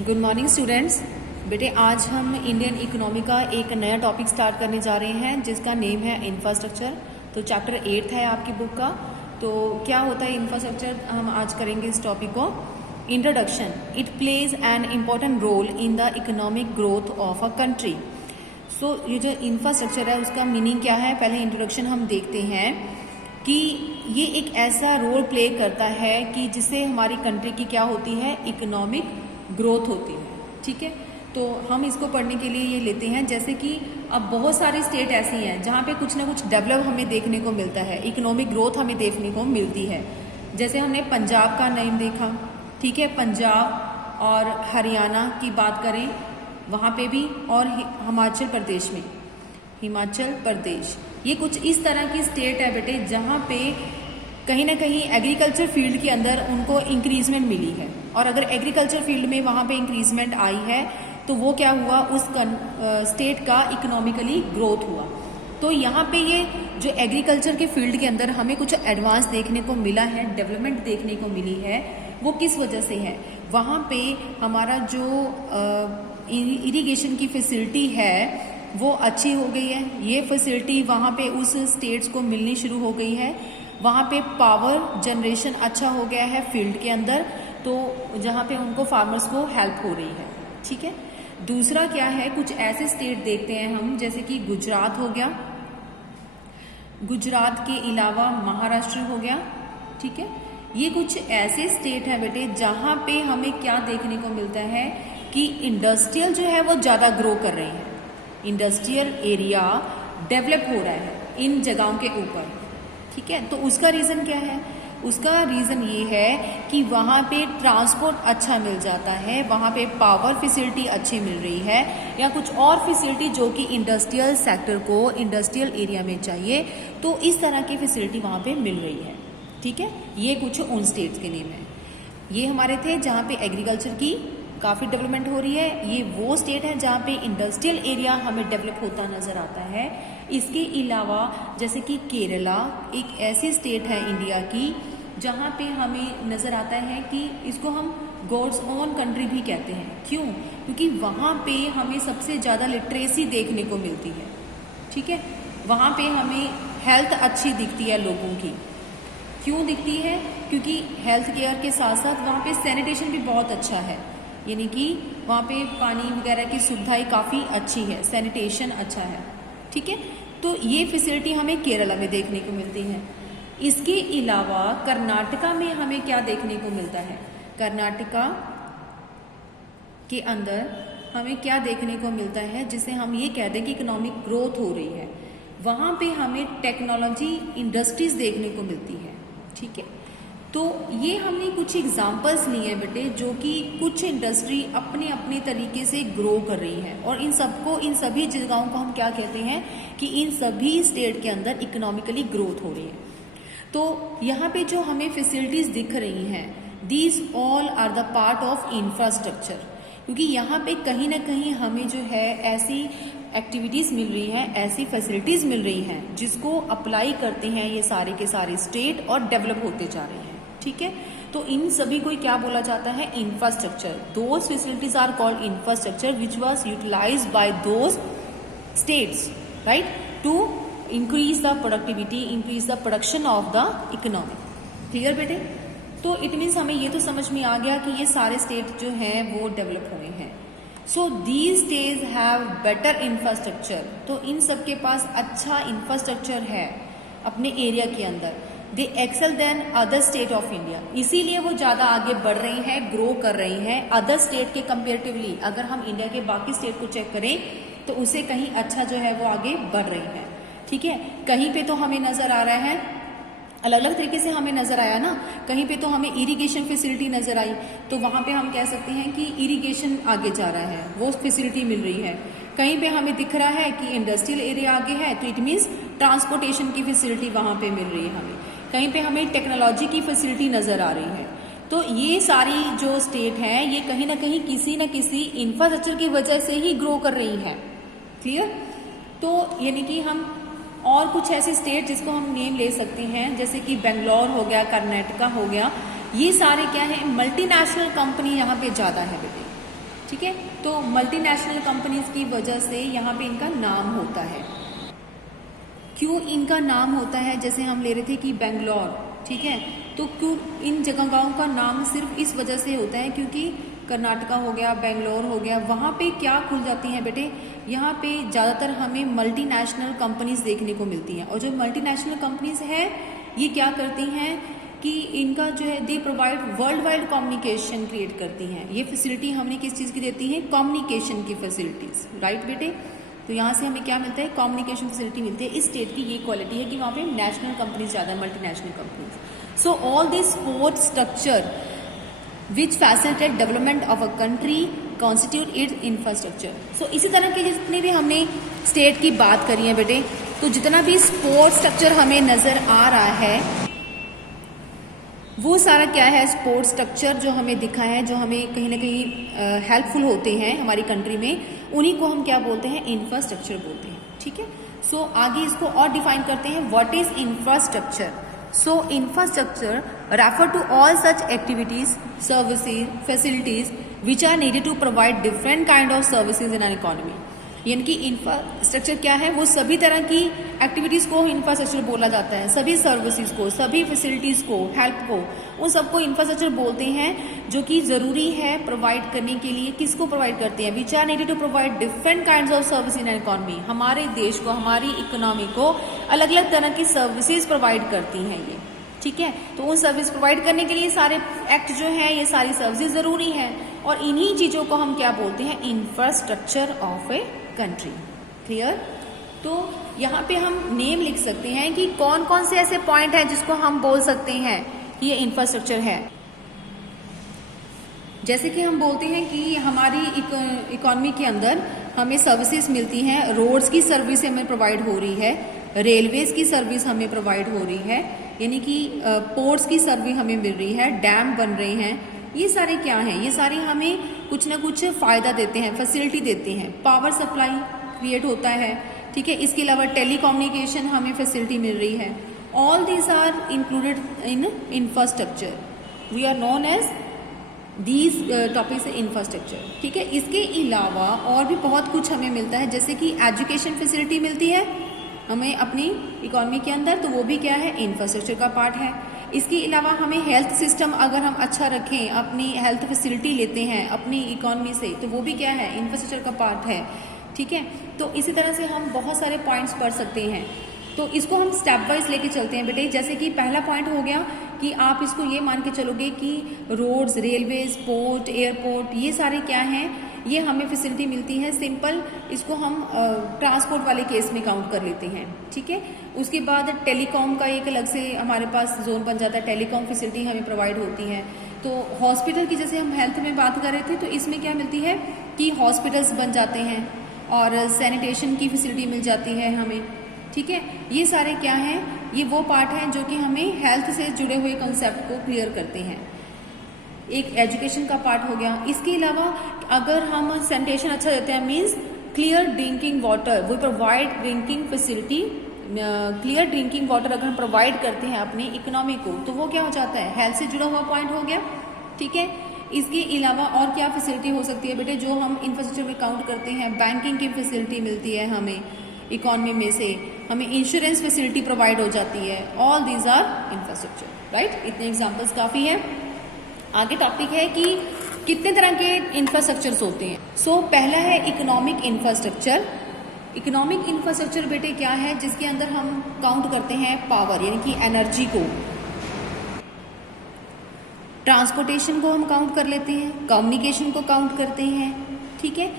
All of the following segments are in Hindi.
Good morning students. बेटे आज हम इंडियन इकोनॉमी का एक नया टॉपिक स्टार्ट करने जा रहे हैं जिसका नेम है इंफ्रास्ट्रक्चर। तो चैप्टर 8 है आपकी बुक का। तो क्या होता है इंफ्रास्ट्रक्चर, हम आज करेंगे इस टॉपिक को। Introduction, it plays an important role in the economic growth of a country. So ये जो इंफ्रास्ट्रक्चर है उसका मीनिंग क्या है, पहले इंट्रोडक्शन हम देखते हैं कि ये एक ऐसा रोल प्ले करता है कि जिससे हमारी कंट्री की क्या होती है, इकोनॉमिक ग्रोथ होती है। ठीक है, तो हम इसको पढ़ने के लिए ये लेते हैं। जैसे कि अब बहुत सारी स्टेट ऐसी हैं जहाँ पे कुछ ना कुछ डेवलप हमें देखने को मिलता है, इकोनॉमिक ग्रोथ हमें देखने को मिलती है। जैसे हमने पंजाब का नेम देखा, ठीक है, पंजाब और हरियाणा की बात करें वहाँ पे भी, और हिमाचल प्रदेश में, हिमाचल प्रदेश, ये कुछ इस तरह की स्टेट है बेटे जहाँ पे कहीं ना कहीं एग्रीकल्चर फील्ड के अंदर उनको इंक्रीजमेंट मिली है। और अगर एग्रीकल्चर फील्ड में वहाँ पे इंक्रीजमेंट आई है तो वो क्या हुआ, उस स्टेट का इकोनॉमिकली ग्रोथ हुआ। तो यहाँ पे ये जो एग्रीकल्चर के फील्ड के अंदर हमें कुछ एडवांस देखने को मिला है, डेवलपमेंट देखने को मिली है, वो किस वजह से है, वहाँ पे हमारा जो इरिगेशन की फैसिलिटी है वो अच्छी हो गई है। ये फैसिलिटी वहाँ पे उस स्टेट्स को मिलनी शुरू हो गई है। वहाँ पे पावर जनरेशन अच्छा हो गया है फील्ड के अंदर, तो जहाँ पे उनको फार्मर्स को हेल्प हो रही है। ठीक है, दूसरा क्या है, कुछ ऐसे स्टेट देखते हैं हम जैसे कि गुजरात हो गया, गुजरात के अलावा महाराष्ट्र हो गया। ठीक है, ये कुछ ऐसे स्टेट हैं बेटे जहाँ पे हमें क्या देखने को मिलता है कि इंडस्ट्रियल जो है वो ज़्यादा ग्रो कर रही है, इंडस्ट्रियल एरिया डेवलप हो रहा है इन जगहों के ऊपर। ठीक है, तो उसका रीज़न क्या है, उसका रीज़न ये है कि वहाँ पे ट्रांसपोर्ट अच्छा मिल जाता है, वहाँ पे पावर फैसिलिटी अच्छी मिल रही है, या कुछ और फैसिलिटी जो कि इंडस्ट्रियल सेक्टर को इंडस्ट्रियल एरिया में चाहिए, तो इस तरह की फैसिलिटी वहाँ पे मिल रही है। ठीक है, ये कुछ उन स्टेट्स के नेम है। ये हमारे थे जहाँ पे एग्रीकल्चर की काफ़ी डेवलपमेंट हो रही है। ये वो स्टेट है जहाँ पे इंडस्ट्रियल एरिया हमें डेवलप होता नज़र आता है। इसके अलावा जैसे कि केरला एक ऐसी स्टेट है इंडिया की जहाँ पे हमें नज़र आता है कि इसको हम गॉड्स ओन कंट्री भी कहते हैं। क्यों? क्योंकि वहाँ पे हमें सबसे ज़्यादा लिटरेसी देखने को मिलती है। ठीक है, वहाँ पे हमें हेल्थ अच्छी दिखती है लोगों की। क्यों दिखती है? क्योंकि हेल्थ केयर के साथ साथ वहाँ पे सैनिटेशन भी बहुत अच्छा है, यानी कि वहाँ पे पानी वगैरह की सुविधाएं काफ़ी अच्छी है, सैनिटेशन अच्छा है। ठीक है, तो ये फैसिलिटी हमें केरला में देखने को मिलती है। इसके अलावा कर्नाटका में हमें क्या देखने को मिलता है, कर्नाटका के अंदर हमें क्या देखने को मिलता है जिसे हम ये कहते हैं कि इकोनॉमिक ग्रोथ हो रही है। वहाँ पे हमें टेक्नोलॉजी इंडस्ट्रीज देखने को मिलती है। ठीक है, तो ये हमने कुछ एग्जाम्पल्स लिए हैं बेटे जो कि कुछ इंडस्ट्री अपने अपने तरीके से ग्रो कर रही है, और इन सबको, इन सभी जगहों को हम क्या कहते हैं कि इन सभी स्टेट के अंदर इकोनॉमिकली ग्रोथ हो रही है। तो यहाँ पे जो हमें फैसिलिटीज दिख रही हैं, these all are the part of infrastructure, क्योंकि यहाँ पे कहीं ना कहीं हमें जो है ऐसी एक्टिविटीज़ मिल रही हैं, ऐसी फैसिलिटीज़ मिल रही हैं जिसको अप्लाई करते हैं ये सारे के सारे स्टेट और डेवलप होते जा रहे हैं। ठीक है, तो इन सभी को क्या बोला जाता है, infrastructure. Those facilities are called infrastructure which was utilized by those states, right, to increase the productivity, increase the production of the economy. Clear बेटे? तो इट मीन्स हमें ये तो समझ में आ गया कि ये सारे स्टेट जो हैं वो डेवलप हुए हैं। So these states have better infrastructure, तो इन सब के पास अच्छा इंफ्रास्ट्रक्चर है अपने एरिया के अंदर। They excel than other state of India, इसीलिए वो ज़्यादा आगे बढ़ रही हैं, ग्रो कर रही हैं अदर स्टेट के कंपेरेटिवली। अगर हम इंडिया के बाकी स्टेट को चेक करें तो उससे कहीं अच्छा जो है वो आगे बढ़ रही है। ठीक है, कहीं पे तो हमें नज़र आ रहा है, अलग अलग तरीके से हमें नज़र आया ना, कहीं पे तो हमें इरिगेशन फैसिलिटी नज़र आई, तो वहाँ पे हम कह सकते हैं कि इरिगेशन आगे जा रहा है, वो फैसिलिटी मिल रही है। कहीं पे हमें दिख रहा है कि इंडस्ट्रियल एरिया आगे है, तो इट मीन्स ट्रांसपोर्टेशन की फैसिलिटी वहाँ पे मिल रही है हमें। कहीं पे हमें टेक्नोलॉजी की फैसिलिटी नज़र आ रही है। तो ये सारी जो स्टेट हैं ये कहीं ना कहीं किसी न किसी इंफ्रास्ट्रक्चर की वजह से ही ग्रो कर रही हैं। क्लियर? तो यानी कि हम और कुछ ऐसी स्टेट जिसको हम नेम ले सकते हैं जैसे कि बेंगलोर हो गया, कर्नाटका हो गया, ये सारे क्या है, मल्टीनेशनल कंपनी यहाँ पे ज़्यादा है बेटे। ठीक है। तो मल्टीनेशनल कंपनीज की वजह से यहाँ पे इनका नाम होता है। क्यों इनका नाम होता है, जैसे हम ले रहे थे कि बेंगलोर, ठीक है, तो क्यों इन जगहों का नाम सिर्फ इस वजह से होता है क्योंकि कर्नाटका हो गया, बेंगलोर हो गया, वहाँ पे क्या खुल जाती हैं बेटे, यहाँ पे ज़्यादातर हमें मल्टीनेशनल कंपनीज देखने को मिलती हैं। और जो मल्टीनेशनल कंपनीज है ये क्या करती हैं कि इनका जो है they provide world wide communication create करती हैं। ये फैसिलिटी हमने किस चीज़ की देती है, कम्युनिकेशन की फैसिलिटीज, राइट बेटे। तो यहाँ से हमें क्या मिलता है, कम्युनिकेशन फैसिलिटी मिलती है। इस स्टेट की ये क्वालिटी है कि वहाँ पे नेशनल कंपनीज ज़्यादा, multinational companies. So all this support structure which facilitate development of a country constitute its infrastructure. So इसी तरह के जितने भी हमने स्टेट की बात करी है बेटे, तो जितना भी स्पोर्ट स्ट्रक्चर हमें नजर आ रहा है वो सारा क्या है, स्पोर्ट स्ट्रक्चर जो हमें दिखा है, जो हमें कहीं ना कहीं हेल्पफुल होते हैं हमारी कंट्री में, उन्हीं को हम क्या बोलते हैं, इंफ्रास्ट्रक्चर बोलते हैं। ठीक है। सो आगे इसको और डिफाइन करते हैं, what is infrastructure. So infrastructure refer to all such activities, services, facilities which are needed to provide different kind of services in an economy. यानी कि इंफ्रास्ट्रक्चर क्या है, वो सभी तरह की एक्टिविटीज को इंफ्रास्ट्रक्चर बोला जाता है, सभी सर्विसेज को, सभी फैसिलिटीज को, हेल्प को, उन सबको इंफ्रास्ट्रक्चर बोलते हैं, जो कि जरूरी है प्रोवाइड करने के लिए। किसको प्रोवाइड करते हैं, which are needed to provide different kinds of service in economy. हमारे देश को, हमारी इकोनॉमी को अलग अलग तरह की सर्विसेज प्रोवाइड करती हैं ये। ठीक है। तो उन सर्विस प्रोवाइड करने के लिए सारे एक्ट जो है, ये सारी सर्विसेज जरूरी है, और इन्हीं चीजों को हम क्या बोलते हैं, infrastructure of a country. Clear. तो यहाँ पे हम नेम लिख सकते हैं कि कौन कौन से ऐसे पॉइंट हैं जिसको हम बोल सकते हैं ये इंफ्रास्ट्रक्चर है। जैसे कि हम बोलते हैं कि हमारी इकोनॉमी के अंदर हमें सर्विसेज मिलती हैं, रोड्स की सर्विस हमें प्रोवाइड हो रही है, रेलवेज की सर्विस हमें प्रोवाइड हो रही है, यानी कि पोर्ट्स की सर्विस हमें मिल रही है, डैम बन रहे हैं। ये सारे क्या हैं, ये सारे हमें कुछ ना कुछ फायदा देते हैं, फैसिलिटी देते हैं, पावर सप्लाई क्रिएट होता है। ठीक है। इसके अलावा टेलीकम्युनिकेशन हमें फैसिलिटी मिल रही है। All these are included in infrastructure. We are known as these topics infrastructure. ठीक है। इसके अलावा और भी बहुत कुछ हमें मिलता है, जैसे कि एजुकेशन फैसिलिटी मिलती है हमें अपनी इकोनॉमी के अंदर, तो वो भी क्या है, इंफ्रास्ट्रक्चर का पार्ट है। इसके अलावा हमें हेल्थ सिस्टम अगर हम अच्छा रखें, अपनी हेल्थ फैसिलिटी लेते हैं अपनी इकोनॉमी से, तो वो भी क्या है, इंफ्रास्ट्रक्चर का पार्ट है। ठीक है। तो इसी तरह से हम बहुत सारे पॉइंट्स पढ़ सकते हैं। तो इसको हम स्टेप वाइज लेके चलते हैं बेटे। जैसे कि पहला पॉइंट हो गया कि आप इसको ये मान के चलोगे कि रोड्स, रेलवेज, पोर्ट, एयरपोर्ट, ये सारे क्या हैं, ये हमें फैसिलिटी मिलती है। सिंपल इसको हम ट्रांसपोर्ट वाले केस में काउंट कर लेते हैं। ठीक है। उसके बाद टेलीकॉम का एक अलग से हमारे पास जोन बन जाता है, टेलीकॉम फैसिलिटी हमें प्रोवाइड होती है। तो हॉस्पिटल की, जैसे हम हेल्थ में बात कर रहे थे, तो इसमें क्या मिलती है कि हॉस्पिटल्स बन जाते हैं और सैनिटेशन की फैसिलिटी मिल जाती है हमें। ठीक है। ये सारे क्या हैं, ये वो पार्ट हैं जो कि हमें हेल्थ से जुड़े हुए कंसेप्ट को क्लियर करते हैं। एक एजुकेशन का पार्ट हो गया। इसके अलावा अगर हम सैनिटेशन अच्छा देते हैं, मीन्स क्लियर ड्रिंकिंग वाटर, वो provide drinking facility, clear drinking water अगर हम प्रोवाइड करते हैं अपनी इकोनॉमी को, तो वो क्या हो जाता है, हेल्थ से जुड़ा हुआ पॉइंट हो गया। ठीक है। इसके अलावा और क्या फैसिलिटी हो सकती है बेटे, जो हम इंफ्रास्ट्रक्चर में काउंट करते हैं, बैंकिंग की फैसिलिटी मिलती है हमें इकोनॉमी में से, हमें इंश्योरेंस फैसिलिटी प्रोवाइड हो जाती है। All these are infrastructure, right. इतने एग्जाम्पल्स काफी हैं। आगे टॉपिक है कि कितने तरह के इंफ्रास्ट्रक्चर्स होते हैं। सो पहला है इकोनॉमिक इंफ्रास्ट्रक्चर। इकोनॉमिक इंफ्रास्ट्रक्चर बेटे क्या है, जिसके अंदर हम काउंट करते हैं पावर, यानी कि एनर्जी को, ट्रांसपोर्टेशन को हम काउंट कर लेते हैं, कम्युनिकेशन को काउंट करते हैं। ठीक है।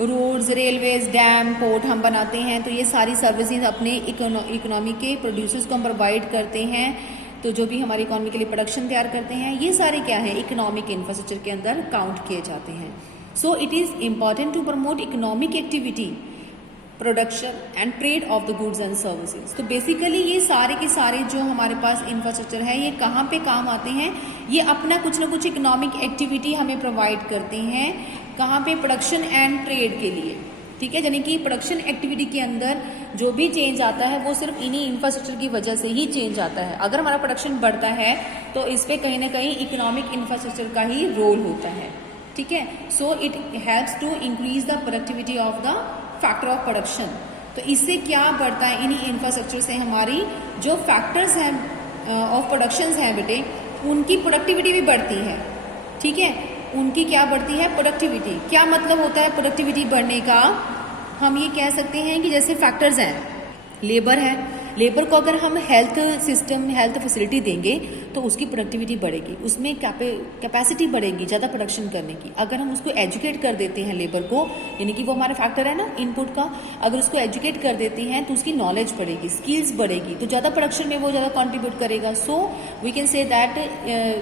रोड्स, रेलवेज, डैम, पोर्ट हम बनाते हैं, तो ये सारी सर्विसेज अपने इकोनॉमी के प्रोड्यूसर्स को हम प्रोवाइड करते हैं। तो जो भी हमारी इकोनॉमी के लिए प्रोडक्शन तैयार करते हैं, ये सारे क्या है, इकोनॉमिक इंफ्रास्ट्रक्चर के अंदर काउंट किए जाते हैं। So it is important to promote economic activity, production and trade of the goods and services. तो बेसिकली ये सारे के सारे जो हमारे पास इंफ्रास्ट्रक्चर है, ये कहाँ पे काम आते हैं, ये अपना कुछ ना कुछ इकोनॉमिक एक्टिविटी हमें प्रोवाइड करते हैं। कहाँ पे, प्रोडक्शन एंड ट्रेड के लिए। ठीक है। यानी कि प्रोडक्शन एक्टिविटी के अंदर जो भी चेंज आता है, वो सिर्फ इन्हीं इंफ्रास्ट्रक्चर की वजह से ही चेंज आता है। अगर हमारा प्रोडक्शन बढ़ता है, तो इस पे कहीं ना कहीं इकोनॉमिक इंफ्रास्ट्रक्चर का ही रोल होता है। ठीक है। So it helps to increase the productivity of the factor of production. तो इससे क्या बढ़ता है, इन्हीं इंफ्रास्ट्रक्चर से हमारी जो फैक्टर्स हैं ऑफ प्रोडक्शन हैं बेटे, उनकी प्रोडक्टिविटी भी बढ़ती है। ठीक है, उनकी क्या बढ़ती है, प्रोडक्टिविटी। क्या मतलब होता है प्रोडक्टिविटी बढ़ने का, हम ये कह सकते हैं कि जैसे फैक्टर्स हैं, लेबर है, लेबर को अगर हम हेल्थ सिस्टम, हेल्थ फैसिलिटी देंगे तो उसकी प्रोडक्टिविटी बढ़ेगी, उसमें कैपेसिटी बढ़ेगी ज़्यादा प्रोडक्शन करने की। अगर हम उसको एजुकेट कर देते हैं लेबर को, यानी कि वो हमारा फैक्टर है ना इनपुट का, अगर उसको एजुकेट कर देते हैं तो उसकी नॉलेज बढ़ेगी, स्किल्स बढ़ेगी, तो ज़्यादा प्रोडक्शन में वो ज़्यादा कॉन्ट्रीब्यूट करेगा। So we can say that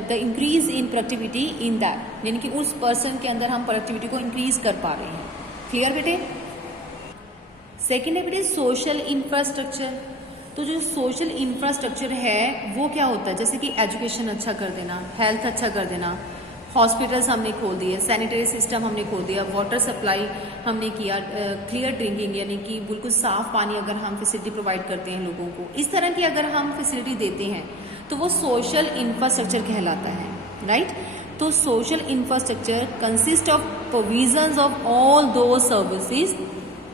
the increase in productivity in that, यानी कि उस पर्सन के अंदर हम प्रोडक्टिविटी को इंक्रीज कर पा रहे हैं। क्लियर बेटे। सेकेंड है बेटे सोशल इंफ्रास्ट्रक्चर। तो जो सोशल इंफ्रास्ट्रक्चर है वो क्या होता है, जैसे कि एजुकेशन अच्छा कर देना, हेल्थ अच्छा कर देना, हॉस्पिटल्स हमने खोल दिए, सैनिटरी सिस्टम हमने खोल दिया, वाटर सप्लाई हमने किया, क्लियर ड्रिंकिंग यानी कि बिल्कुल साफ पानी अगर हम फैसिलिटी प्रोवाइड करते हैं लोगों को, इस तरह की अगर हम फैसिलिटी देते हैं तो वो सोशल इंफ्रास्ट्रक्चर कहलाता है, राइट। तो social infrastructure consist of provisions of all those services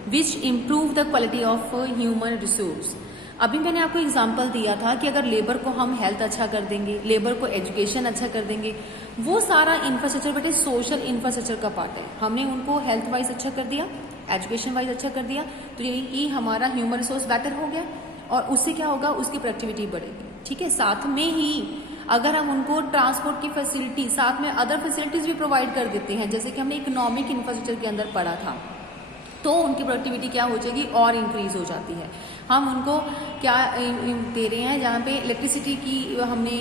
which improve the quality of human resource. अभी मैंने आपको एग्जांपल दिया था कि अगर लेबर को हम हेल्थ अच्छा कर देंगे, लेबर को एजुकेशन अच्छा कर देंगे, वो सारा इंफ्रास्ट्रक्चर बेटे सोशल इंफ्रास्ट्रक्चर का पार्ट है। हमने उनको हेल्थ वाइज अच्छा कर दिया, एजुकेशन वाइज अच्छा कर दिया, तो ये हमारा ह्यूमन रिसोर्स बेटर हो गया और उससे क्या होगा, उसकी प्रोडक्टिविटी बढ़ेगी। ठीक है, साथ में ही अगर हम उनको ट्रांसपोर्ट की फैसिलिटी, साथ में अदर फैसिलिटीज भी प्रोवाइड कर देते हैं, जैसे कि हमने इकोनॉमिक इंफ्रास्ट्रक्चर के अंदर पढ़ा था, तो उनकी प्रोडक्टिविटी क्या हो जाएगी, और इंक्रीज हो जाती है। हम उनको क्या दे रहे हैं, जहाँ पे इलेक्ट्रिसिटी की हमने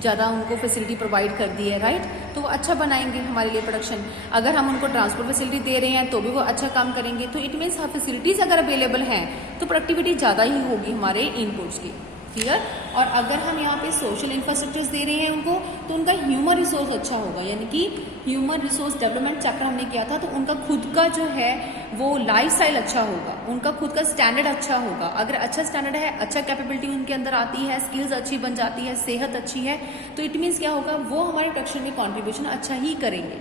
ज़्यादा उनको फैसिलिटी प्रोवाइड कर दी है, राइट, तो वो अच्छा बनाएंगे हमारे लिए प्रोडक्शन। अगर हम उनको ट्रांसपोर्ट फैसिलिटी दे रहे हैं तो भी वो अच्छा काम करेंगे। तो इट मीन्स फैसिलिटीज़ अगर अवेलेबल हैं तो प्रोडक्टिविटी ज़्यादा ही होगी हमारे इनपुट्स की। क्लियर। और अगर हम यहाँ पे सोशल इंफ्रास्ट्रक्चर्स दे रहे हैं उनको, तो उनका ह्यूमन रिसोर्स अच्छा होगा, यानी कि ह्यूमन रिसोर्स डेवलपमेंट चैप्टर हमने किया था, तो उनका खुद का जो है वो लाइफ स्टाइल अच्छा होगा, उनका खुद का स्टैंडर्ड अच्छा होगा। अगर अच्छा स्टैंडर्ड है, अच्छा कैपेबिलिटी उनके अंदर आती है, स्किल्स अच्छी बन जाती है, सेहत अच्छी है, तो इट मीन्स क्या होगा, वो हमारे प्रोडक्शन में कॉन्ट्रीब्यूशन अच्छा ही करेंगे।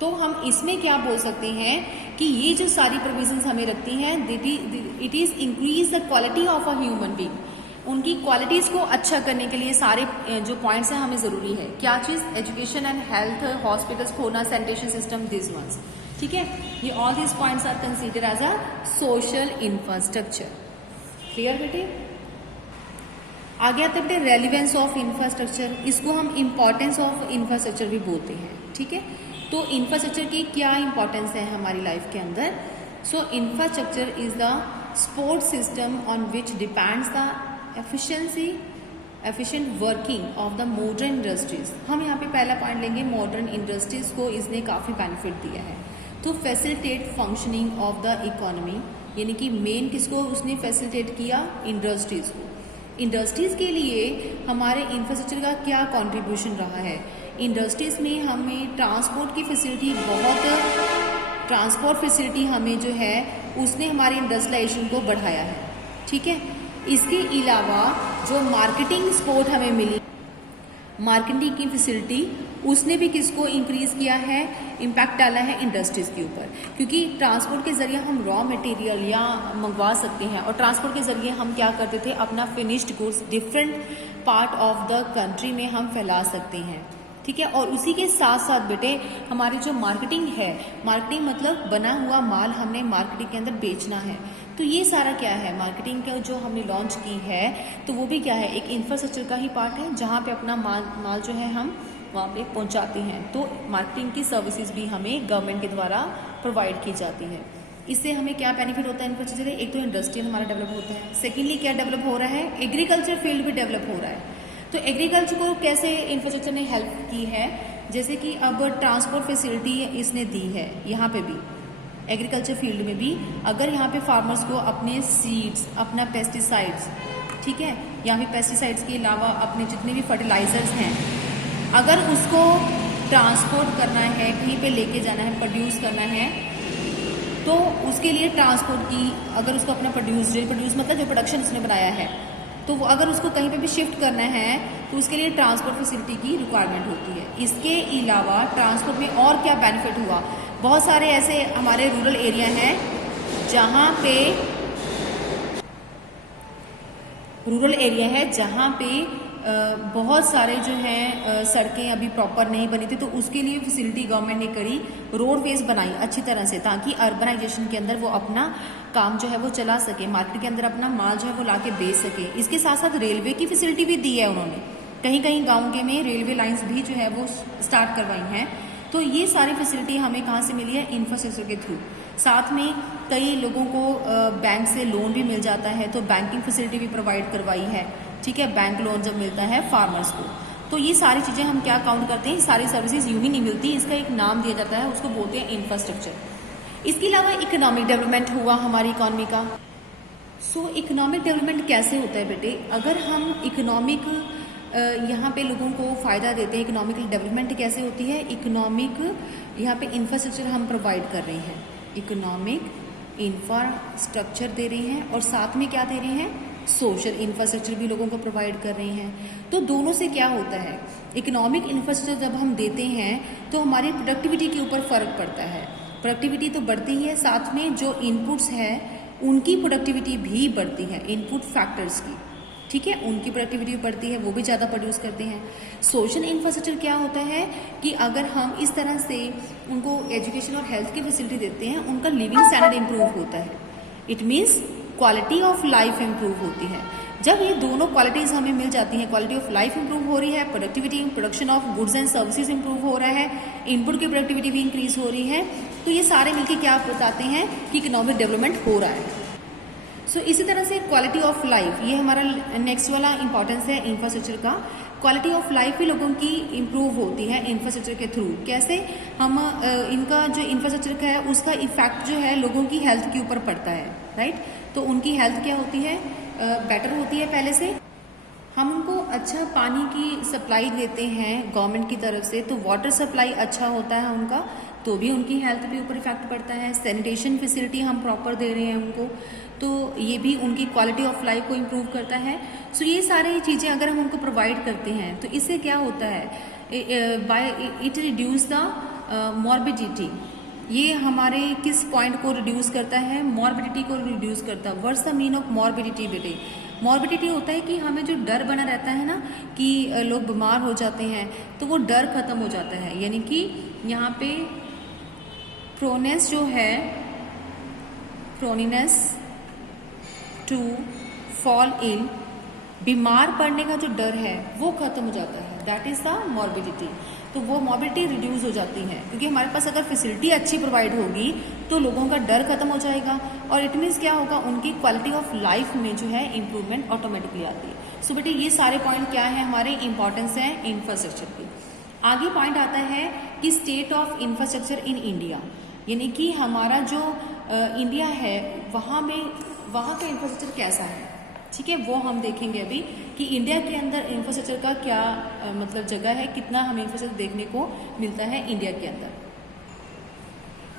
तो हम इसमें क्या बोल सकते हैं कि ये जो सारी प्रोविजंस हमें रखती हैं, it is increase the quality of a human being. उनकी क्वालिटीज को अच्छा करने के लिए सारे जो पॉइंट्स हैं हमें जरूरी है। क्या चीज, एजुकेशन एंड हेल्थ, हॉस्पिटल्स खोलना, सैनिटेशन सिस्टम, दिस वंस। ठीक है, ये all this points are consider as a social infrastructure. Clear बेटे। आगे आते बेटे रेलिवेंस ऑफ इंफ्रास्ट्रक्चर, इसको हम इंपॉर्टेंस ऑफ इंफ्रास्ट्रक्चर भी बोलते हैं। ठीक है, तो इंफ्रास्ट्रक्चर की क्या इंपॉर्टेंस है हमारी लाइफ के अंदर। So infrastructure is the support system on which depends the efficient working of the modern industries. हम यहाँ पे पहला पॉइंट लेंगे, मॉडर्न इंडस्ट्रीज को इसने काफ़ी बेनिफिट दिया है। तो facilitate functioning of the economy, यानी कि मेन किसको उसने फैसिलिटेट किया, इंडस्ट्रीज को। इंडस्ट्रीज के लिए हमारे इंफ्रास्ट्रक्चर का क्या कॉन्ट्रीब्यूशन रहा है। इंडस्ट्रीज में हमें ट्रांसपोर्ट की फैसिलिटी, बहुत ट्रांसपोर्ट फैसिलिटी हमें जो है उसने हमारे इंडस्ट्रियलाइजेशन को बढ़ाया है। ठीक है, इसके अलावा जो मार्केटिंग सपोर्ट हमें मिली, मार्केटिंग की फैसिलिटी, उसने भी किसको इंक्रीज किया है, इम्पैक्ट डाला है इंडस्ट्रीज के ऊपर। क्योंकि ट्रांसपोर्ट के जरिए हम रॉ मटेरियल या मंगवा सकते हैं, और ट्रांसपोर्ट के जरिए हम क्या करते थे, अपना finished goods different part of the country में हम फैला सकते हैं। ठीक है, और उसी के साथ साथ बेटे हमारी जो मार्केटिंग है, मार्केटिंग मतलब बना हुआ माल हमने मार्केटिंग के अंदर बेचना है, तो ये सारा क्या है, मार्केटिंग का जो हमने लॉन्च की है, तो वो भी क्या है, एक इंफ्रास्ट्रक्चर का ही पार्ट है, जहाँ पे अपना माल जो है हम वहाँ पे पहुँचाते हैं। तो मार्केटिंग की सर्विसेज भी हमें गवर्नमेंट के द्वारा प्रोवाइड की जाती है। इससे हमें क्या बेनिफिट होता है इंफ्रास्ट्रक्चर, एक तो इंडस्ट्रियल हमारा डेवलप होता है, सेकेंडली क्या डेवलप हो रहा है, एग्रीकल्चर फील्ड भी डेवलप हो रहा है। तो एग्रीकल्चर को कैसे इंफ्रास्ट्रक्चर ने हेल्प की है, जैसे कि अब ट्रांसपोर्ट फैसिलिटी इसने दी है, यहाँ पे भी एग्रीकल्चर फील्ड में भी अगर यहाँ पे फार्मर्स को अपने सीड्स, अपना पेस्टिसाइड्स, ठीक है, यहाँ पे पेस्टिसाइड्स के अलावा अपने जितने भी फर्टिलाइजर्स हैं, अगर उसको ट्रांसपोर्ट करना है, कहीं पे लेके जाना है, प्रोड्यूस करना है, तो उसके लिए ट्रांसपोर्ट की, अगर उसको अपना प्रोड्यूस मतलब जो प्रोडक्शन उसने बनाया है, तो वो अगर उसको कहीं पे भी शिफ्ट करना है तो उसके लिए ट्रांसपोर्ट फैसिलिटी की रिक्वायरमेंट होती है। इसके अलावा ट्रांसपोर्ट में और क्या बेनिफिट हुआ, बहुत सारे ऐसे हमारे रूरल एरिया हैं जहाँ पे बहुत सारे जो हैं सड़कें अभी प्रॉपर नहीं बनी थी, तो उसके लिए फैसिलिटी गवर्नमेंट ने करी, रोडवेज बनाई अच्छी तरह से, ताकि अर्बनाइजेशन के अंदर वो अपना काम जो है वो चला सके, मार्केट के अंदर अपना माल जो है वो लाके बेच सके। इसके साथ साथ रेलवे की फैसिलिटी भी दी है उन्होंने, कहीं कहीं गाँव के में रेलवे लाइन्स भी जो है वो स्टार्ट करवाई हैं। तो ये सारी फैसिलिटी हमें कहाँ से मिली है, इंफ्रास्ट्रक्चर के थ्रू। साथ में कई लोगों को बैंक से लोन भी मिल जाता है, तो बैंकिंग फैसिलिटी भी प्रोवाइड करवाई है, ठीक है, बैंक लोन जब मिलता है फार्मर्स को। तो ये सारी चीज़ें हम क्या काउंट करते हैं, सारी सर्विसेज यूं ही नहीं मिलती, इसका एक नाम दिया जाता है, उसको बोलते हैं इंफ्रास्ट्रक्चर। इसके अलावा इकोनॉमिक डेवलपमेंट हुआ हमारी इकॉनमी का। सो इकोनॉमिक डेवलपमेंट कैसे होता है बेटे, अगर हम इकोनॉमिक यहाँ पे लोगों को फ़ायदा देते हैं, इकोनॉमिक डेवलपमेंट कैसे होती है, इकोनॉमिक यहाँ पे इंफ्रास्ट्रक्चर हम प्रोवाइड कर रहे हैं, इकोनॉमिक इंफ्रास्ट्रक्चर दे रहे हैं, और साथ में क्या दे रहे हैं, सोशल इंफ्रास्ट्रक्चर भी लोगों को प्रोवाइड कर रहे हैं। तो दोनों से क्या होता है, इकोनॉमिक इंफ्रास्ट्रक्चर जब हम देते हैं तो हमारी प्रोडक्टिविटी के ऊपर फ़र्क पड़ता है, प्रोडक्टिविटी तो बढ़ती है, साथ में जो इनपुट्स है उनकी प्रोडक्टिविटी भी बढ़ती है, इनपुट फैक्टर्स की, ठीक है, उनकी प्रोडक्टिविटी बढ़ती है, वो भी ज़्यादा प्रोड्यूस करते हैं। सोशल इंफ्रास्ट्रक्चर क्या होता है कि अगर हम इस तरह से उनको एजुकेशन और हेल्थ की फैसिलिटी देते हैं, उनका लिविंग स्टैंडर्ड इम्प्रूव होता है, it means quality of life improve होती है। जब ये दोनों क्वालिटीज़ हमें मिल जाती हैं, क्वालिटी ऑफ लाइफ इम्प्रूव हो रही है, productivity, production of goods and services improve हो रहा है, इनपुट की प्रोडक्टिविटी भी इंक्रीज हो रही है, तो ये सारे मिलकर क्या बताते हैं कि इकोनॉमिक डेवलपमेंट हो रहा है। सो इसी तरह से क्वालिटी ऑफ लाइफ, ये हमारा नेक्स्ट वाला इंपॉर्टेंस है इंफ्रास्ट्रक्चर का। क्वालिटी ऑफ लाइफ भी लोगों की इम्प्रूव होती है इंफ्रास्ट्रक्चर के थ्रू। कैसे, हम इनका जो इंफ्रास्ट्रक्चर का है उसका इफेक्ट जो है लोगों की हेल्थ के ऊपर पड़ता है, राइट। तो उनकी हेल्थ क्या होती है, बेटर होती है पहले से। हम उनको अच्छा पानी की सप्लाई देते हैं गवर्नमेंट की तरफ से, तो वाटर सप्लाई अच्छा होता है उनका, तो भी उनकी हेल्थ के ऊपर इफेक्ट पड़ता है। सैनिटेशन फैसिलिटी हम प्रॉपर दे रहे हैं उनको, तो ये भी उनकी क्वालिटी ऑफ लाइफ को इम्प्रूव करता है। सो ये सारी चीज़ें अगर हम उनको प्रोवाइड करते हैं तो इससे क्या होता है, by it reduce the morbidity. ये हमारे किस पॉइंट को रिड्यूस करता है, मॉर्बिडिटी को रिड्यूस करता है। What's the mean of morbidity बेटे, मॉर्बिडिटी होता है कि हमें जो डर बना रहता है ना कि लोग बीमार हो जाते हैं, तो वो डर खत्म हो जाता है। यानी कि यहाँ पे प्रोनेस जो है, प्रोनिनेस टू फॉल इल, बीमार पड़ने का जो डर है वो खत्म हो जाता है, दैट इज द मॉर्बिडिटी। तो वो मॉर्बिडिटी रिड्यूस हो जाती है, क्योंकि हमारे पास अगर फैसिलिटी अच्छी प्रोवाइड होगी तो लोगों का डर खत्म हो जाएगा, और इट मीन्स क्या होगा, उनकी क्वालिटी ऑफ लाइफ में जो है इम्प्रूवमेंट ऑटोमेटिकली आती है। सो बेटे ये सारे पॉइंट क्या है, हमारे इंपॉर्टेंस है इंफ्रास्ट्रक्चर की। आगे पॉइंट आता है कि state of infrastructure in India, यानी कि हमारा जो इंडिया है वहाँ का इंफ्रास्ट्रक्चर कैसा है, ठीक है, वो हम देखेंगे अभी कि इंडिया के अंदर इंफ्रास्ट्रक्चर का क्या मतलब जगह है, कितना हमें इंफ्रास्ट्रक्चर देखने को मिलता है इंडिया के अंदर।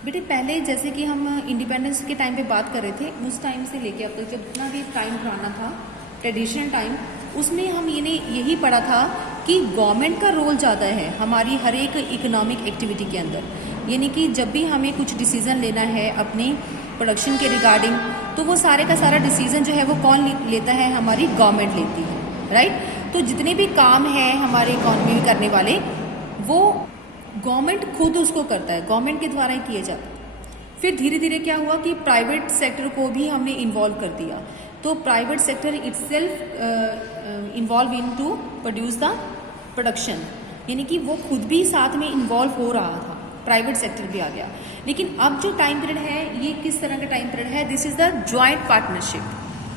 बेटे पहले जैसे कि हम इंडिपेंडेंस के टाइम पे बात कर रहे थे, उस टाइम से लेके अब तक जितना भी टाइम पुराना था, ट्रेडिशनल टाइम, उसमें हम यही पढ़ा था कि गवर्नमेंट का रोल ज़्यादा है हमारी हर एक इकोनॉमिक एक्टिविटी के अंदर। यानी कि जब भी हमें कुछ डिसीज़न लेना है अपनी प्रोडक्शन के रिगार्डिंग, तो वो सारे का सारा डिसीजन जो है वो कौन लेता है, हमारी गवर्नमेंट लेती है, राइट। तो जितने भी काम है हमारे इकोनॉमी में करने वाले, वो गवर्नमेंट खुद उसको करता है, गवर्नमेंट के द्वारा ही किए जाते हैं। फिर धीरे धीरे क्या हुआ कि प्राइवेट सेक्टर को भी हमने इन्वॉल्व कर दिया, तो private sector itself involve in to produce the production, यानी कि वो खुद भी साथ में इन्वॉल्व हो रहा था, प्राइवेट सेक्टर भी आ गया। लेकिन अब जो टाइम पीरियड है, ये किस तरह का टाइम पीरियड है, this is the joint partnership,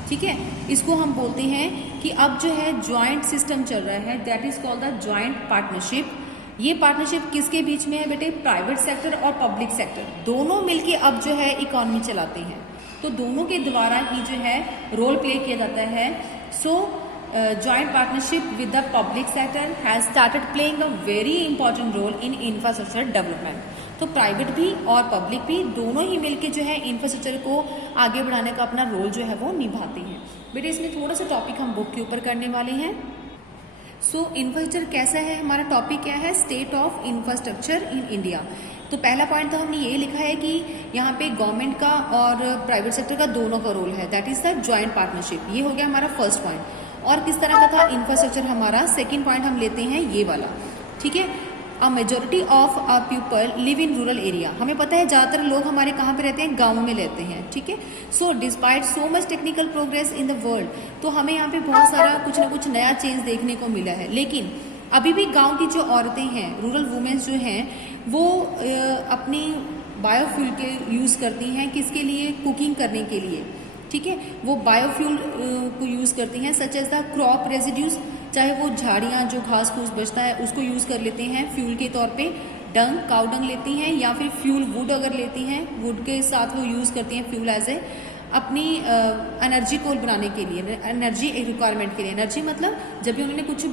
ठीक है। इसको हम बोलते हैं कि अब जो है ज्वाइंट सिस्टम चल रहा है, that is called the joint partnership. ये पार्टनरशिप किसके बीच में है बेटे, प्राइवेट सेक्टर और पब्लिक सेक्टर दोनों मिलके अब जो है इकोनॉमी चलाते हैं, तो दोनों के द्वारा ही जो है रोल प्ले किया जाता है। सो joint partnership with the public sector has started playing a very important role in infrastructure development. तो प्राइवेट भी और पब्लिक भी दोनों ही मिलके जो है इंफ्रास्ट्रक्चर को आगे बढ़ाने का अपना रोल जो है वो निभाते हैं। बेटे इसमें थोड़ा सा टॉपिक हम बुक के ऊपर करने वाले हैं। सो इंफ्रास्ट्रक्चर कैसा है, हमारा टॉपिक क्या है, state of infrastructure in India. तो पहला पॉइंट तो हमने ये लिखा है कि यहाँ पे गवर्नमेंट का और प्राइवेट सेक्टर का दोनों का रोल है, that is the joint partnership. ये हो गया हमारा फर्स्ट पॉइंट। और किस तरह का था इंफ्रास्ट्रक्चर हमारा, सेकेंड पॉइंट हम लेते हैं ये वाला, ठीक है। A majority of a people live in rural area. हमें पता है ज्यादातर लोग हमारे कहाँ पे रहते हैं, गाँव में रहते हैं, ठीक है। So despite so much technical progress in the world, तो हमें यहाँ पे बहुत सारा कुछ ना कुछ नया चेंज देखने को मिला है, लेकिन अभी भी गांव की जो औरतें हैं, रूरल वुमेन्स जो हैं, वो अपनी बायोफ्यूल के यूज़ करती हैं, किसके लिए, कुकिंग करने के लिए, ठीक है। वो बायोफ्यूल को यूज़ करती हैं, such as the crop residues, चाहे वो झाड़ियाँ जो घास फूस बचता है उसको यूज़ कर लेते हैं फ्यूल के तौर पे, डंग काउ डंग लेती हैं, या फिर फ्यूल वुड अगर लेती हैं, वुड के साथ वो यूज़ करती हैं फ्यूल एज ए अपनी एनर्जी को बनाने के लिए, एनर्जी रिक्वायरमेंट के लिए। एनर्जी मतलब जब भी उन्होंने कुछ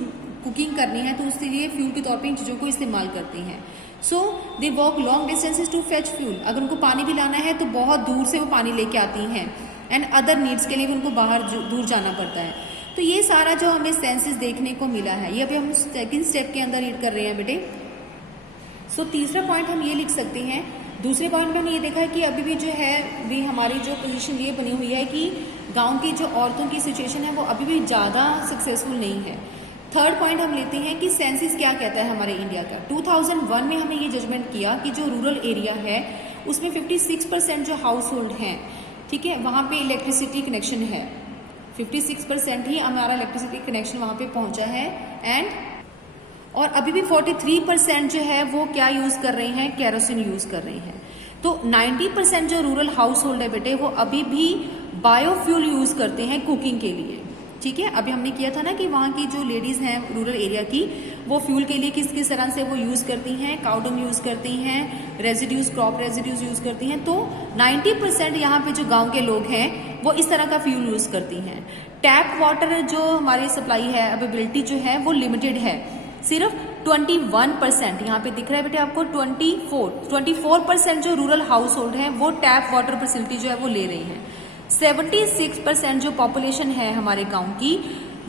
कुकिंग करनी है तो उसके लिए फ्यूल के तौर पे इन चीज़ों को इस्तेमाल करती हैं। So they walk long distances to fetch fuel, अगर उनको पानी भी लाना है तो बहुत दूर से वो पानी लेके आती हैं, एंड अदर नीड्स के लिए भी उनको बाहर दूर जाना पड़ता है। तो ये सारा जो हमें सेंसेस देखने को मिला है, ये अभी हम सेकेंड स्टेप के अंदर रीड कर रहे हैं बेटे। सो तीसरा पॉइंट हम ये लिख सकते हैं, दूसरे पॉइंट में हमने ये देखा है कि अभी भी जो है भी हमारी जो पोजीशन ये बनी हुई है कि गांव की जो औरतों की सिचुएशन है वो अभी भी ज़्यादा सक्सेसफुल नहीं है। थर्ड पॉइंट हम लेते हैं कि सेंसस क्या कहता है हमारे इंडिया का। 2001 में हमने ये जजमेंट किया कि जो रूरल एरिया है उसमें 56% जो हाउस होल्ड हैं, ठीक है, वहाँ पे इलेक्ट्रिसिटी कनेक्शन है, 56% ही हमारा इलेक्ट्रिसिटी कनेक्शन वहाँ पे पहुँचा है, एंड और अभी भी 43% जो है वो क्या यूज़ कर रहे हैं, केरोसिन यूज़ कर रहे हैं। तो 90% जो रूरल हाउस होल्ड है बेटे वो अभी भी बायोफ्यूल यूज़ करते हैं कुकिंग के लिए, ठीक है। अभी हमने किया था ना कि वहाँ की जो लेडीज़ हैं रूरल एरिया की, वो फ्यूल के लिए किस किस तरह से वो यूज़ करती हैं, काउडंग यूज़ करती हैं, रेजिड्यूज क्रॉप रेजिड्यूज यूज़ करती हैं। तो 90% यहाँ पे जो गांव के लोग हैं वो इस तरह का फ्यूल यूज़ करती हैं। टैप वाटर जो हमारी सप्लाई है, अवेलेबिलिटी जो है वो लिमिटेड है, सिर्फ 21% यहाँ पे दिख रहा है बेटे आपको, 24% जो रूरल हाउस होल्ड है वो टैप वाटर फैसिलिटी जो है वो ले रही हैं। 76% जो पॉपुलेशन है हमारे गांव की,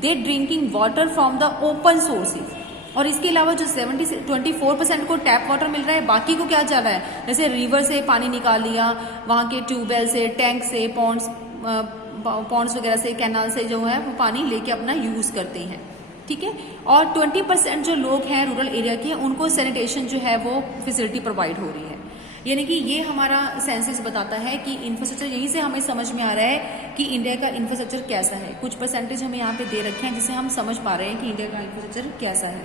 they drinking water from the open sources. और इसके अलावा जो 24% को टैप वाटर मिल रहा है, बाकी को क्या जा रहा है, जैसे रिवर से पानी निकाल लिया, वहाँ के ट्यूबवेल से, टैंक से, पॉन्ड्स वगैरह से, कैनाल से जो है वो पानी लेके अपना यूज करते हैं, ठीक है। और 20% जो लोग हैं रूरल एरिया के, उनको सैनिटेशन जो है वो फैसिलिटी प्रोवाइड हो रही है। यानी कि ये हमारा सेंसस बताता है कि इंफ्रास्ट्रक्चर, यहीं से हमें समझ में आ रहा है कि इंडिया का इंफ्रास्ट्रक्चर कैसा है। कुछ परसेंटेज हमें यहाँ पे दे रखे हैं जिससे हम समझ पा रहे हैं कि इंडिया का इंफ्रास्ट्रक्चर कैसा है।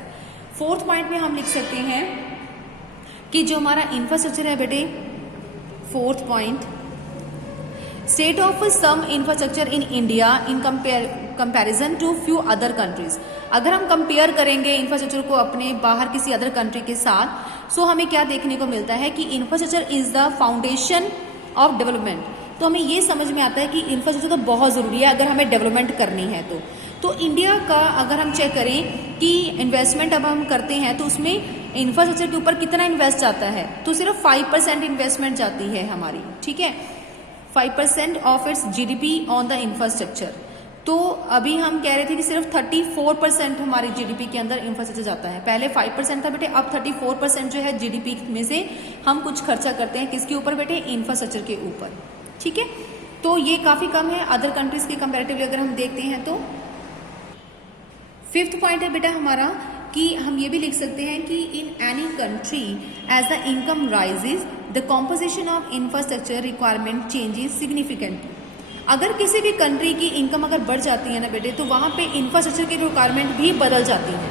फोर्थ पॉइंट में हम लिख सकते हैं कि जो हमारा इंफ्रास्ट्रक्चर है बेटे, fourth point, state of some infrastructure in India in comparison to few other countries. अगर हम कंपेयर करेंगे इंफ्रास्ट्रक्चर को अपने बाहर किसी अदर कंट्री के साथ, सो हमें क्या देखने को मिलता है कि infrastructure is the foundation of development. तो हमें ये समझ में आता है कि इंफ्रास्ट्रक्चर तो बहुत ज़रूरी है अगर हमें डेवलपमेंट करनी है। तो इंडिया का अगर हम चेक करें कि इन्वेस्टमेंट अब हम करते हैं तो उसमें इंफ्रास्ट्रक्चर के ऊपर कितना इन्वेस्ट जाता है, तो सिर्फ 5% इन्वेस्टमेंट जाती है हमारी, ठीक है, 5% of its GDP on the infrastructure. तो अभी हम कह रहे थे कि सिर्फ 34% हमारी GDP के अंदर इंफ्रास्ट्रक्चर जाता है। पहले 5% था बेटे, अब 34% जो है GDP में से हम कुछ खर्चा करते हैं किसके ऊपर बेटे, इंफ्रास्ट्रक्चर के ऊपर, ठीक है। तो ये काफी कम है अदर कंट्रीज के कंपैरेटिवली अगर हम देखते हैं तो। फिफ्थ पॉइंट है बेटा हमारा कि हम ये भी लिख सकते हैं कि in any country as the income rises the composition of infrastructure requirement changes significantly. अगर किसी भी कंट्री की इनकम अगर बढ़ जाती है ना बेटे, तो वहाँ पे इंफ्रास्ट्रक्चर की रिक्वायरमेंट भी बदल जाती है,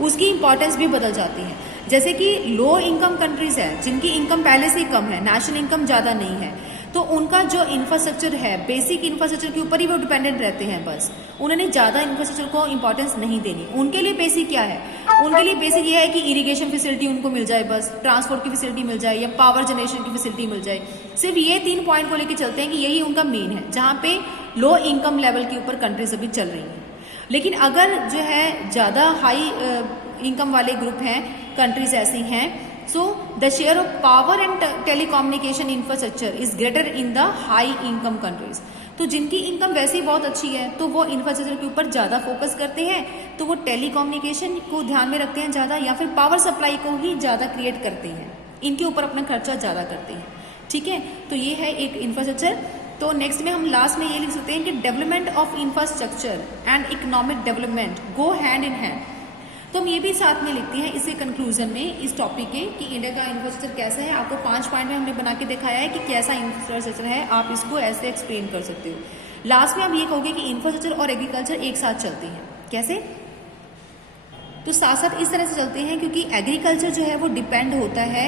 उसकी इंपॉर्टेंस भी बदल जाती है। जैसे कि लो इनकम कंट्रीज है जिनकी इनकम पहले से ही कम है, नेशनल इनकम ज़्यादा नहीं है, तो उनका जो इंफ्रास्ट्रक्चर है बेसिक इंफ्रास्ट्रक्चर के ऊपर ही वो डिपेंडेंट रहते हैं, बस उन्होंने ज़्यादा इंफ्रास्ट्रक्चर को इंपॉर्टेंस नहीं देनी। उनके लिए बेसिक क्या है, उनके लिए बेसिक ये है कि इरिगेशन फैसिलिटी उनको मिल जाए, बस ट्रांसपोर्ट की फैसिलिटी मिल जाए या पावर जनरेशन की फैसिलिटी मिल जाए। सिर्फ ये 3 पॉइंट को लेकर चलते हैं कि यही उनका मेन है, जहाँ पे लो इनकम लेवल के ऊपर कंट्रीज अभी चल रही हैं। लेकिन अगर जो है ज़्यादा हाई इनकम वाले ग्रुप हैं, कंट्रीज ऐसी हैं, so the share of power and telecommunication infrastructure is greater in the high income countries. तो जिनकी इनकम वैसे ही बहुत अच्छी है तो वो इंफ्रास्ट्रक्चर के ऊपर ज़्यादा फोकस करते हैं, तो वो टेलीकम्युनिकेशन को ध्यान में रखते हैं ज़्यादा, या फिर पावर सप्लाई को ही ज़्यादा क्रिएट करते हैं, इनके ऊपर अपना खर्चा ज़्यादा करते हैं। ठीक है, तो ये है एक इंफ्रास्ट्रक्चर। तो नेक्स्ट में हम लास्ट में ये लिख सकते हैं कि development of infrastructure and economic development go hand in hand. तो हम ये भी साथ में लिखते हैं इसके कंक्लूजन में इस टॉपिक के कि इंडिया का इंफ्रास्ट्रक्चर कैसा है। आपको 5 पॉइंट में हमने बना के दिखाया है कि कैसा इंफ्रास्ट्रक्चर है, आप इसको ऐसे एक्सप्लेन कर सकते हो। लास्ट में हम ये कहोगे कि इंफ्रास्ट्रक्चर और एग्रीकल्चर एक साथ चलते हैं। कैसे? तो साथ साथ इस तरह से चलते हैं क्योंकि एग्रीकल्चर जो है वो डिपेंड होता है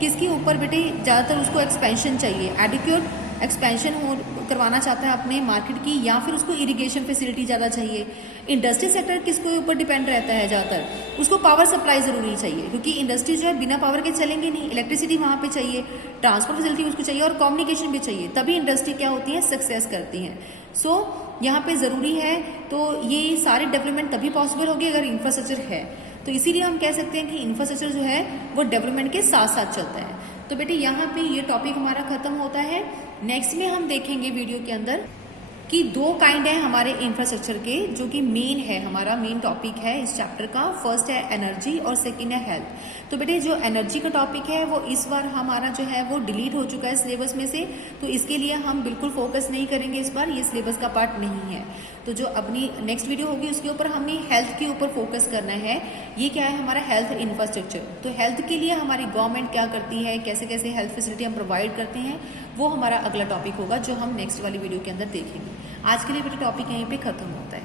किसके ऊपर बेटे, ज़्यादातर उसको एक्सपेंशन चाहिए, एडिक्वेट एक्सपेंशन हो करवाना चाहता है अपने मार्केट की, या फिर उसको इरिगेशन फैसिलिटी ज़्यादा चाहिए। इंडस्ट्री सेक्टर किसके ऊपर डिपेंड रहता है ज़्यादातर, उसको पावर सप्लाई ज़रूरी चाहिए क्योंकि इंडस्ट्री जो है बिना पावर के चलेंगे नहीं, इलेक्ट्रिसिटी वहाँ पे चाहिए, ट्रांसपोर्ट फैसिलिटी उसको चाहिए और कम्युनिकेशन भी चाहिए, तभी इंडस्ट्री क्या होती है, सक्सेस करती है। सो यहाँ पे ज़रूरी है, तो ये सारे डेवलपमेंट तभी पॉसिबल होगी अगर इंफ्रास्ट्रक्चर है। तो इसीलिए हम कह सकते हैं कि इंफ्रास्ट्रक्चर जो है वो डेवलपमेंट के साथ साथ चलता है। तो बेटे यहाँ पे ये टॉपिक हमारा खत्म होता है। नेक्स्ट में हम देखेंगे वीडियो के अंदर कि 2 काइंड है हमारे इंफ्रास्ट्रक्चर के, जो कि मेन है, हमारा मेन टॉपिक है इस चैप्टर का। फर्स्ट है एनर्जी और सेकंड है हेल्थ। तो बेटे जो एनर्जी का टॉपिक है वो इस बार हमारा जो है वो डिलीट हो चुका है सिलेबस में से, तो इसके लिए हम बिल्कुल फोकस नहीं करेंगे इस बार, ये सिलेबस का पार्ट नहीं है। तो जो अपनी नेक्स्ट वीडियो होगी उसके ऊपर हमें हेल्थ के ऊपर फोकस करना है। ये क्या है, हमारा हेल्थ इंफ्रास्ट्रक्चर। तो हेल्थ के लिए हमारी गवर्नमेंट क्या करती है, कैसे कैसे हेल्थ फैसिलिटी हम प्रोवाइड करते हैं, वो हमारा अगला टॉपिक होगा जो हम नेक्स्ट वाली वीडियो के अंदर देखेंगे। आज के लिए बेटा टॉपिक यहीं पे खत्म होता है।